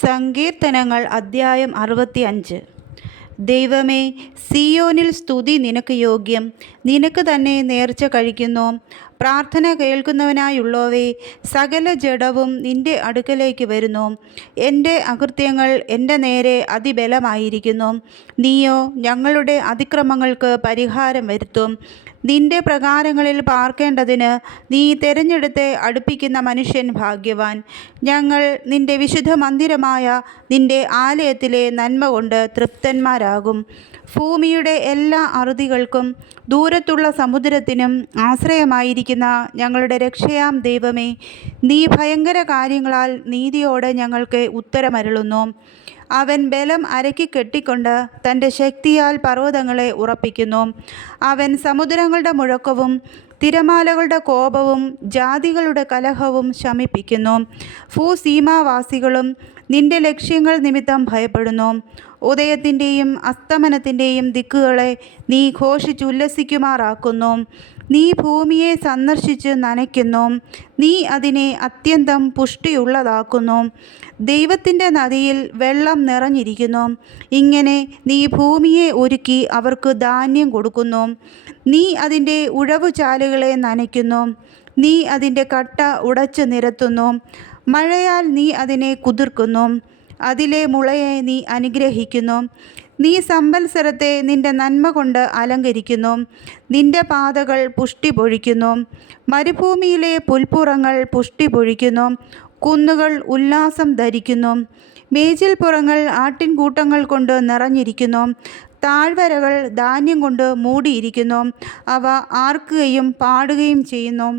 സങ്കീർത്തനങ്ങൾ അദ്ധ്യായം 65. ദൈവമേ, സിയോനിൽ സ്തുതി നിനക്ക് യോഗ്യം. നിനക്ക് തന്നെ നേർച്ച കഴിക്കുന്നു. പ്രാർത്ഥന കേൾക്കുന്നവനായുള്ളോവേ, സകല ജഡവും നിൻ്റെ അടുക്കലേക്ക് വരുന്നു. എൻ്റെ അകൃത്യങ്ങൾ എൻ്റെ നേരെ അതിബലമായിരിക്കുന്നു. നീയോ ഞങ്ങളുടെ അതിക്രമങ്ങൾക്ക് പരിഹാരം വരുത്തും. നിൻ്റെ പ്രകാരങ്ങളിൽ പാർക്കേണ്ടതിന് നീ തിരഞ്ഞെടുത്ത് അടുപ്പിക്കുന്ന മനുഷ്യൻ ഭാഗ്യവാൻ. ഞങ്ങൾ നിൻ്റെ വിശുദ്ധ മന്ദിരമായ നിൻ്റെ ആലയത്തിലെ നന്മ കൊണ്ട് തൃപ്തന്മാരാകും. ഭൂമിയുടെ എല്ലാ അറുതികൾക്കും ദൂരത്തുള്ള സമുദ്രത്തിനും ആശ്രയമായിരിക്കുന്ന ഞങ്ങളുടെ രക്ഷയാം ദൈവമേ, നീ ഭയങ്കര കാര്യങ്ങളാൽ നീതിയോടെ ഞങ്ങൾക്ക് ഉത്തരമരുളുന്നു. അവൻ ബലം അരക്കി കെട്ടിക്കൊണ്ട് തൻ്റെ ശക്തിയാൽ പർവ്വതങ്ങളെ ഉറപ്പിക്കുന്നു. അവൻ സമുദ്രങ്ങളുടെ മുഴക്കവും തിരമാലകളുടെ കോപവും ജാതികളുടെ കലഹവും ശമിപ്പിക്കുന്നു. ഭൂസീമാവാസികളും നിന്റെ ലക്ഷ്യങ്ങൾ നിമിത്തം ഭയപ്പെടുന്നു. ഉദയത്തിൻ്റെയും അസ്തമനത്തിൻ്റെയും ദിക്കുകളെ നീ ഘോഷിച്ചുല്ലസിക്കുമാറാക്കുന്നു. നീ ഭൂമിയെ സന്ദർശിച്ച് നനയ്ക്കുന്നു. നീ അതിനെ അത്യന്തം പുഷ്ടിയുള്ളതാക്കുന്നു. ദൈവത്തിൻ്റെ നദിയിൽ വെള്ളം നിറഞ്ഞിരിക്കുന്നു. ഇങ്ങനെ നീ ഭൂമിയെ ഒരുക്കി അവർക്ക് ധാന്യം കൊടുക്കുന്നു. നീ അതിൻ്റെ ഉഴവുചാലുകളെ നനയ്ക്കുന്നു. നീ അതിൻ്റെ കട്ട ഉടച്ചു നിരത്തുന്നു. മഴയാൽ നീ അതിനെ കുതിർക്കുന്നു. അതിലെ മുളയെ നീ അനുഗ്രഹിക്കുന്നു. നീ സംവത്സരത്തെ നിൻ്റെ നന്മ കൊണ്ട് അലങ്കരിക്കുന്നു. നിൻ്റെ പാതകൾ പുഷ്ടി പൊഴിക്കുന്നു. മരുഭൂമിയിലെ പുൽപ്പുറങ്ങൾ പുഷ്ടി പൊഴിക്കുന്നു. കുന്നുകൾ ഉല്ലാസം ധരിക്കുന്നു. മേച്ചിൽപ്പുറങ്ങൾ ആട്ടിൻകൂട്ടങ്ങൾ കൊണ്ട് നിറഞ്ഞിരിക്കുന്നു. താഴ്വരകൾ ധാന്യം കൊണ്ട് മൂടിയിരിക്കുന്നു. അവ ആർക്കുകയും പാടുകയും ചെയ്യുന്നു.